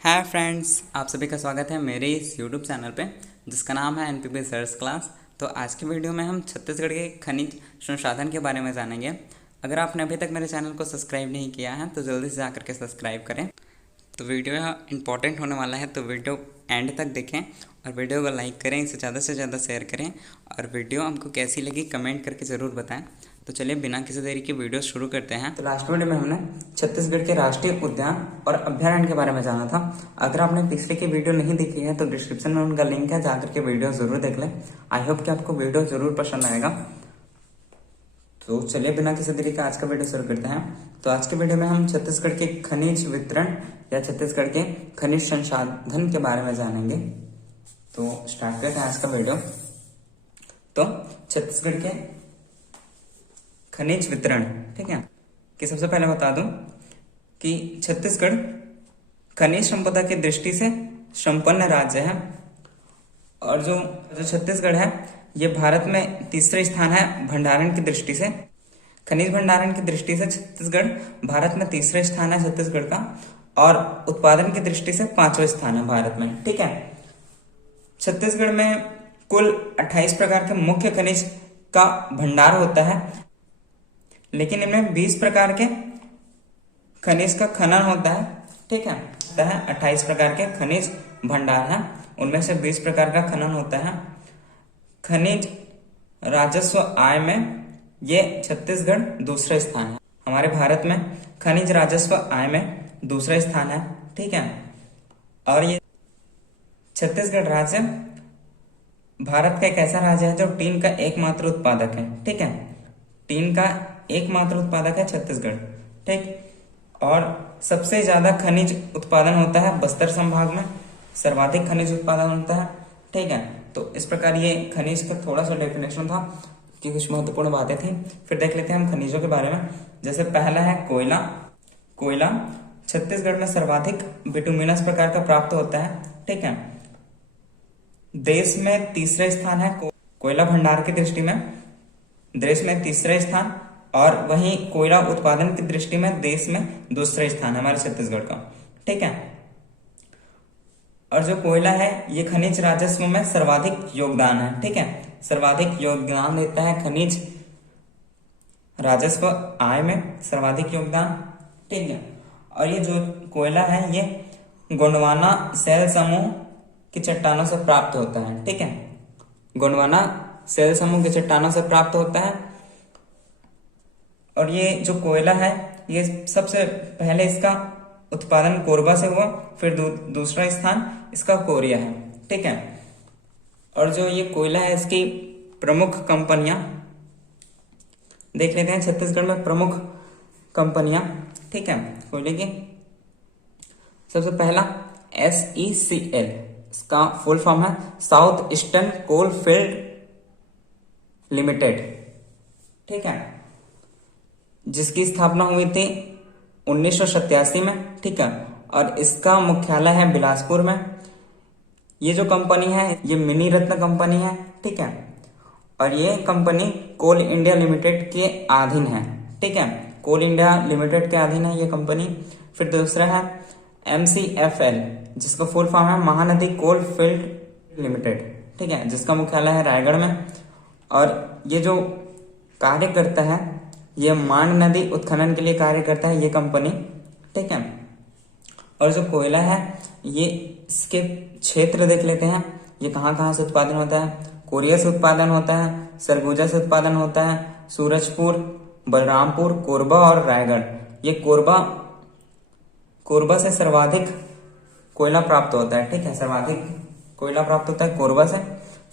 Hi friends, आप सभी का स्वागत है मेरे इस यूट्यूब चैनल पे जिसका नाम है एनपीपी रिसर्च क्लास। तो आज की वीडियो में हम छत्तीसगढ़ के खनिज संसाधन के बारे में जानेंगे। अगर आपने अभी तक मेरे चैनल को सब्सक्राइब नहीं किया है तो जल्दी से जाकर के सब्सक्राइब करें। तो वीडियो इंपॉर्टेंट होने वाला है, तो वीडियो एंड तक देखें और वीडियो को लाइक करें, इसे ज़्यादा से ज़्यादा शेयर करें और वीडियो हमको कैसी लगी कमेंट करके ज़रूर बताएं। तो चलिए बिना किसी देरी की वीडियो शुरू करते हैं। तो लास्ट वीडियो में हमने छत्तीसगढ़ के राष्ट्रीय उद्यान और अभ्यारण्य के बारे में जाना था। अगर आपने पिछले की वीडियो नहीं देखी है तो डिस्क्रिप्शन में उनका लिंक है, जाकर के वीडियो जरूर देख लें। आई होप कि आपको वीडियो जरूर पसंद आएगा। तो चलिए बिना किसी देरी का आज का वीडियो शुरू करते हैं। तो आज के वीडियो में हम छत्तीसगढ़ के खनिज वितरण या छत्तीसगढ़ के खनिज संसाधन के बारे में जानेंगे। तो स्टार्ट करते हैं आज का वीडियो। तो छत्तीसगढ़ के खनिज वितरण, ठीक है, कि सबसे पहले बता दूं कि छत्तीसगढ़ खनिज संपदा की दृष्टि से संपन्न राज्य है और जो छत्तीसगढ़ है ये भारत में तीसरे स्थान है भंडारण की दृष्टि से। खनिज भंडारण की दृष्टि से छत्तीसगढ़ भारत में तीसरे स्थान है छत्तीसगढ़ का, और उत्पादन की दृष्टि से 5वां स्थान है भारत में, ठीक है। छत्तीसगढ़ में कुल 28 प्रकार के मुख्य खनिज का भंडार होता है, लेकिन इनमें 20 प्रकार के खनिज का खनन होता है, ठीक है। 28 प्रकार के खनिज भंडार हैं, उनमें से 20 प्रकार का खनन होता है। खनिज राजस्व आय में ये छत्तीसगढ़ दूसरे स्थान है। हमारे भारत में खनिज राजस्व आय में दूसरा स्थान है, ठीक है। और ये छत्तीसगढ़ राज्य भारत का एक ऐसा राज्य है जो टीन का एकमात्र उत्पादक है, ठीक है। टीन का एकमात्र उत्पादक है छत्तीसगढ़, ठीक। और सबसे ज्यादा खनिज उत्पादन होता है बस्तर संभाग में, सर्वाधिक खनिज उत्पादन होता है, ठीक है। तो इस प्रकार ये खनिज का थोड़ा सा डेफिनेशन था कि कुछ महत्वपूर्ण बातें थी। फिर देख लेते हैं हम खनिजों के बारे में। जैसे पहला है कोयला। कोयला छत्तीसगढ़ में सर्वाधिक बिटुमिनस प्रकार का प्राप्त होता है, ठीक है। देश में तीसरे स्थान है कोयला भंडार की दृष्टि में, देश में तीसरे स्थान, और वहीं कोयला उत्पादन की दृष्टि में देश में दूसरे स्थान है हमारे छत्तीसगढ़ का, ठीक है। और जो कोयला है ये खनिज राजस्व में सर्वाधिक योगदान है, ठीक है। सर्वाधिक योगदान देता है खनिज राजस्व आय में, सर्वाधिक योगदान, ठीक है। और ये जो कोयला है ये गोंडवाना सेल समूह की चट्टानों से प्राप्त होता है, ठीक है। गोंडवाना सेल समूह की चट्टानों से प्राप्त होता है। और ये जो कोयला है ये सबसे पहले इसका उत्पादन कोरबा से हुआ, फिर दूसरा स्थान इसका कोरिया है, ठीक है। और जो ये कोयला है इसकी प्रमुख कंपनियां देख लेते हैं। छत्तीसगढ़ में प्रमुख कंपनियां, ठीक है, कोयले की। सबसे पहला SECL, इसका फुल फॉर्म है south eastern coal field limited, ठीक है, जिसकी स्थापना हुई थी 1987 में, ठीक है। और इसका मुख्यालय है बिलासपुर में। ये जो कंपनी है ये मिनी रत्न कंपनी है, ठीक है। और ये कंपनी कोल इंडिया लिमिटेड के अधीन है, ठीक है। कोल इंडिया लिमिटेड के अधीन है ये कंपनी। फिर दूसरा है MCFL, जिसका फुल फॉर्म है महानदी कोल फील्ड लिमिटेड, ठीक है, जिसका मुख्यालय है रायगढ़ में। और ये जो कार्य करता है ये मांड नदी उत्खनन के लिए कार्य करता है ये कंपनी, ठीक है। और जो कोयला है ये इसके क्षेत्र देख लेते हैं, ये कहाँ कहाँ से उत्पादन होता है। कोरिया से उत्पादन होता है, सरगुजा से उत्पादन होता है, सूरजपुर, बलरामपुर, कोरबा और रायगढ़। ये कोरबा से सर्वाधिक कोयला प्राप्त होता है, ठीक है, सर्वाधिक कोयला प्राप्त होता है कोरबा से।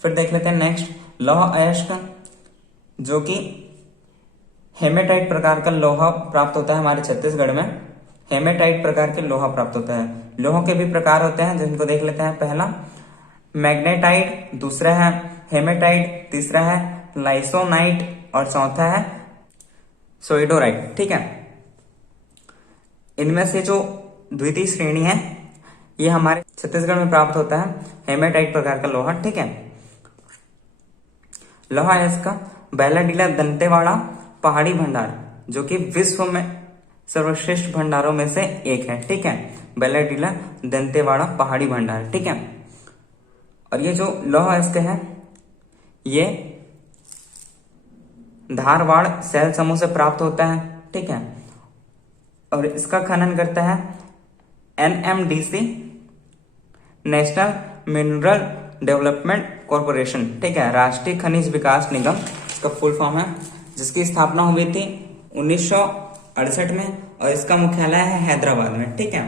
फिर देख लेते हैं नेक्स्ट लौह अयस्क, जो कि हेमेटाइट प्रकार का लोहा प्राप्त होता है हमारे छत्तीसगढ़ में। हेमेटाइट प्रकार के लोहा प्राप्त होता है। लोहों के भी प्रकार होते हैं जिनको देख लेते हैं। पहला मैग्नेटाइट, दूसरा है हेमेटाइट, तीसरा है लाइसोनाइट और चौथा है सोइडोराइट, ठीक है। इनमें से जो द्वितीय श्रेणी है ये हमारे छत्तीसगढ़ में प्राप्त होता है हेमेटाइट प्रकार का लोहा, ठीक है। लोहा इसका बैलाडीला दंतेवाड़ा पहाड़ी भंडार, जो कि विश्व में सर्वश्रेष्ठ भंडारों में से एक है, ठीक है। बेल्लाडीला दंतेवाड़ा पहाड़ी भंडार, ठीक है। और ये जो लौह अयस्क है ये धारवाड़ शैल समूह से प्राप्त होता है, ठीक है। और इसका खनन करता है NMDC, national mineral development corporation, ठीक है, राष्ट्रीय खनिज विकास निगम इसका फुल फॉर्म है, जिसकी स्थापना हुई थी 1968 में और इसका मुख्यालय है हैदराबाद में, ठीक है।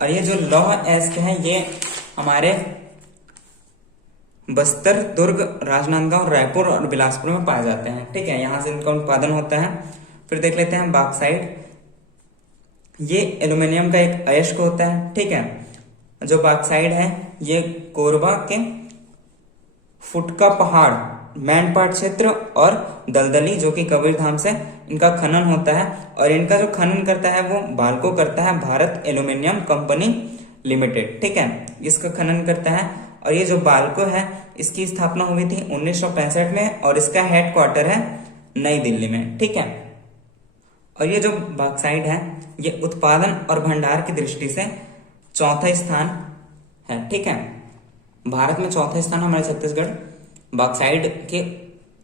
और ये जो लौह अयस्क है ये हमारे बस्तर, दुर्ग, राजनांदगांव, रायपुर और बिलासपुर में पाए जाते हैं, ठीक है। यहां से इनका उत्पादन होता है। फिर देख लेते हैं बॉक्साइट। ये एल्यूमिनियम का एक अयस्क होता है, ठीक है। जो बॉक्साइट है ये कोरबा के फुटका पहाड़, मैनपाट क्षेत्र और दलदली जो कि कबीरधाम से इनका खनन होता है। और इनका जो खनन करता है वो बाल्को करता है भारत एल्यूमिनियम कंपनी लिमिटेड, ठीक है, इसका खनन करता है। और ये जो बाल्को है इसकी स्थापना हुई थी 1965 में और इसका हेडक्वार्टर है नई दिल्ली में, ठीक है। और ये जो बॉक्साइट है ये उत्पादन और भंडार की दृष्टि से चौथा स्थान है, ठीक है। भारत में चौथा स्थान हमारे छत्तीसगढ़ बॉक्साइट के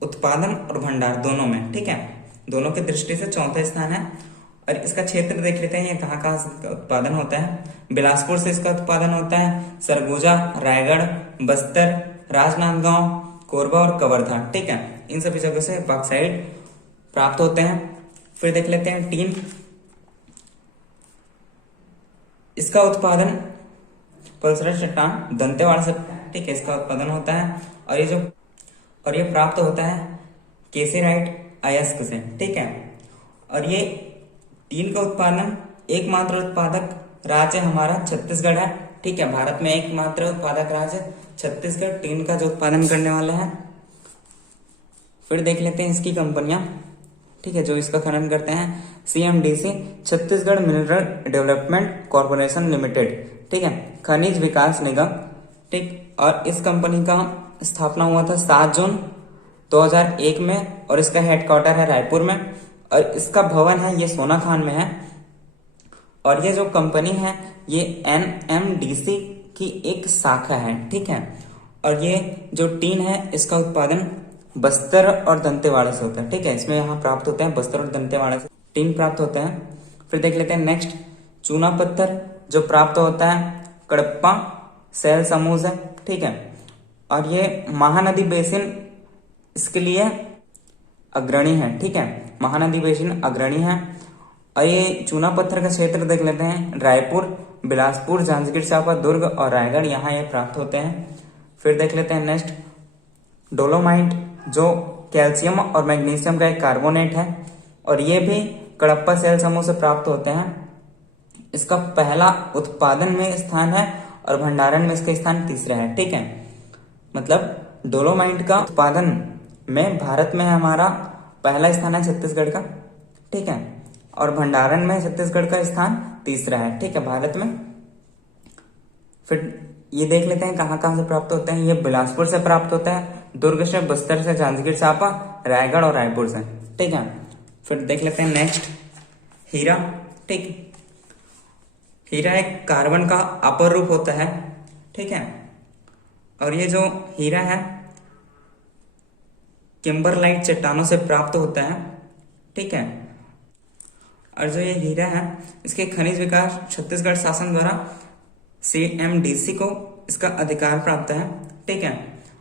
उत्पादन और भंडार दोनों में, ठीक है, दोनों की दृष्टि से चौथा स्थान है। और इसका क्षेत्र देख लेते हैं ये कहाँ कहाँ से उत्पादन होता है। बिलासपुर से इसका उत्पादन होता है, सरगुजा, रायगढ़, बस्तर, राजनांदगांव, कोरबा और कवर्धा, ठीक है, इन सभी जगहों से बॉक्साइट प्राप्त होते हैं। फिर देख लेते हैं टीन। इसका उत्पादन पल्सर चट्टान दंतेवाड़ा से, ठीक है, इसका उत्पादन होता है। और ये प्राप्त होता है केसेराइट अयस्क से, ठीक है। और ये टीन का उत्पादन एकमात्र उत्पादक राज्य हमारा छत्तीसगढ़ है, ठीक है। भारत में एकमात्र उत्पादक राज्य छत्तीसगढ़ टीन का जो उत्पादन करने वाला है। फिर देख लेते हैं इसकी कंपनियां, ठीक है, जो इसका खनन करते हैं। CMDC Chhattisgarh mineral development corporation limited, ठीक है, खनिज विकास निगम, ठीक। और इस कंपनी का स्थापना हुआ था 7 जून 2001 में और इसका हेडक्वार्टर है रायपुर में। और इसका भवन है ये सोनाखान में है। और ये जो कंपनी है ये NMDC की एक शाखा है, ठीक है। और ये जो टीन है इसका उत्पादन बस्तर और दंतेवाड़ा से होता है, ठीक है, इसमें यहाँ प्राप्त होते हैं बस्तर और दंतेवाड़ा से टीन प्राप्त होते हैं। फिर देख लेते हैं नेक्स्ट चूना पत्थर जो प्राप्त होता है कडप्पा शैल समूह से, ठीक है। और ये महानदी बेसिन इसके लिए अग्रणी है, ठीक है, महानदी बेसिन अग्रणी है। और ये चूना पत्थर का क्षेत्र देख लेते हैं रायपुर, बिलासपुर, जांजगीर चांपा, दुर्ग और रायगढ़, यहाँ ये प्राप्त होते हैं। फिर देख लेते हैं नेक्स्ट डोलोमाइट जो कैल्शियम और मैग्नीशियम का एक कार्बोनेट है और ये भी कडप्पा शैल समूह से प्राप्त होते हैं। इसका पहला उत्पादन में स्थान है और भंडारण में इसका स्थान तीसरा है, ठीक है। मतलब डोलोमाइट का उत्पादन में भारत में हमारा पहला स्थान है छत्तीसगढ़ का, ठीक है, और भंडारण में छत्तीसगढ़ का स्थान तीसरा है, ठीक है, भारत में। फिर ये देख लेते हैं कहाँ कहाँ से प्राप्त होते हैं। ये बिलासपुर से प्राप्त होता है, दुर्ग से, बस्तर से, जांजगीर चांपा, रायगढ़ और रायपुर से, ठीक है। फिर देख लेते हैं नेक्स्ट हीरा, ठीक। हीरा एक कार्बन का अपर रूप होता है, ठीक है। और ये जो हीरा है किम्बरलाइट चट्टानों से प्राप्त होता है, ठीक है। और जो ये हीरा है इसके खनिज विकास छत्तीसगढ़ शासन द्वारा CMDC को इसका अधिकार प्राप्त है, ठीक है।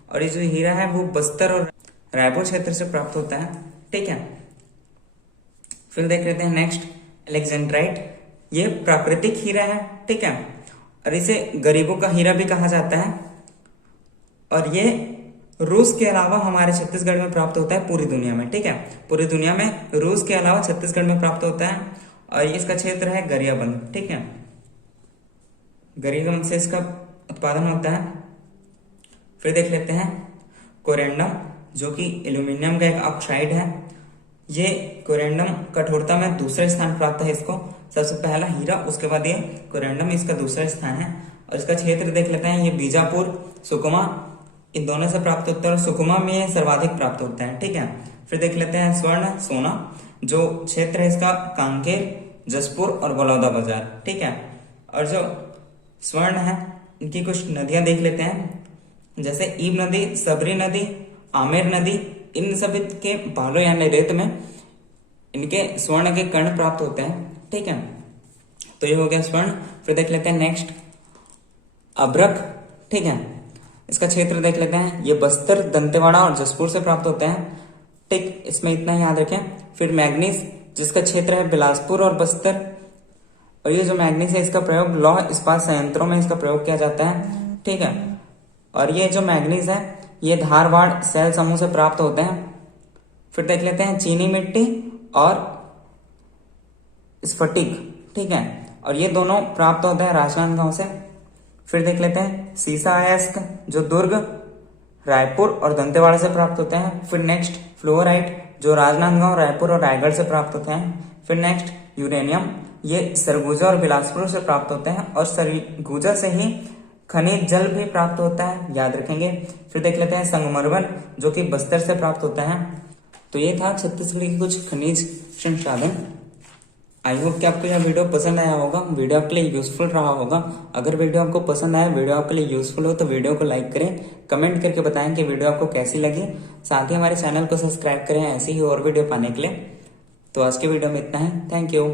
और ये जो हीरा है वो बस्तर और रायपुर क्षेत्र से प्राप्त होता है, ठीक है। फिर देख लेते हैं नेक्स्ट एलेक्जेंड्राइट। ये प्राकृतिक हीरा है, ठीक है, और इसे गरीबों का हीरा भी कहा जाता है। और ये रूस के अलावा हमारे छत्तीसगढ़ में प्राप्त होता है पूरी दुनिया में, ठीक है, पूरी दुनिया में रूस के अलावा छत्तीसगढ़ में प्राप्त होता है। और इसका क्षेत्र है गरियाबंद, ठीक है, गरियाबंद से इसका उत्पादन होता है। फिर देख लेते हैं कोरेंडम जो कि एल्यूमिनियम का एक ऑक्साइड है। ये कोरेंडम कठोरता में दूसरा स्थान प्राप्त है, इसको सबसे पहला हीरा, उसके बाद ये कोरेंडम इसका दूसरा स्थान है। और इसका क्षेत्र देख लेते हैं, ये बीजापुर, सुकमा, इन दोनों से प्राप्त होता है और सुकमा में सर्वाधिक प्राप्त होता है, ठीक है। फिर देख लेते हैं स्वर्ण सोना जो क्षेत्र है इसका कांकेर, जसपुर और बलौदाबाजार। ठीक है, और जो स्वर्ण है इनकी कुछ नदियां देख लेते हैं, जैसे ईब नदी, सबरी नदी, आमेर नदी, इन सभी के बालों यानी रेत में इनके स्वर्ण के कण प्राप्त होते हैं। ठीक है, तो ये हो गया स्वर्ण। फिर देख लेते हैं नेक्स्ट अभ्रक। ठीक है, इसका क्षेत्र देख लेते हैं, ये बस्तर, दंतेवाड़ा और जसपुर से प्राप्त होते हैं। ठीक, इसमें इतना ही याद रखें। फिर मैग्नीज, जिसका क्षेत्र है बिलासपुर और बस्तर, और ये जो मैग्नीज है इसका प्रयोग लौह इस्पात संयंत्रों में इसका प्रयोग किया जाता है। ठीक है, और ये जो मैग्नीज है ये धारवाड़ सेल समूह से प्राप्त होते हैं। फिर देख लेते हैं चीनी मिट्टी और स्फटिक। ठीक है, और ये दोनों प्राप्त होते हैं राजनांदगांव से। फिर देख लेते हैं सीसा अयस्क, जो दुर्ग, रायपुर और दंतेवाड़ा से प्राप्त होते हैं। फिर नेक्स्ट फ्लोराइट, जो राजनांदगांव, रायपुर और रायगढ़ से प्राप्त होते हैं। फिर नेक्स्ट यूरेनियम, ये सरगुजा और बिलासपुर से प्राप्त होते हैं, और सरगुजा से ही खनिज जल भी प्राप्त होता है, याद रखेंगे। फिर देख लेते हैं संगमरमर, जो कि बस्तर से प्राप्त होता है। तो ये था छत्तीसगढ़ के कुछ खनिज संसाधन। आई होप कि आपको यह वीडियो पसंद आया होगा, वीडियो आपके लिए यूजफुल रहा होगा। अगर वीडियो आपको पसंद आया, वीडियो आपके लिए यूजफुल हो तो वीडियो को लाइक करें, कमेंट करके बताएं कि वीडियो आपको कैसी लगी। साथ ही हमारे चैनल को सब्सक्राइब करें ऐसे ही और वीडियो पाने के लिए। तो आज के वीडियो में इतना है, थैंक यू।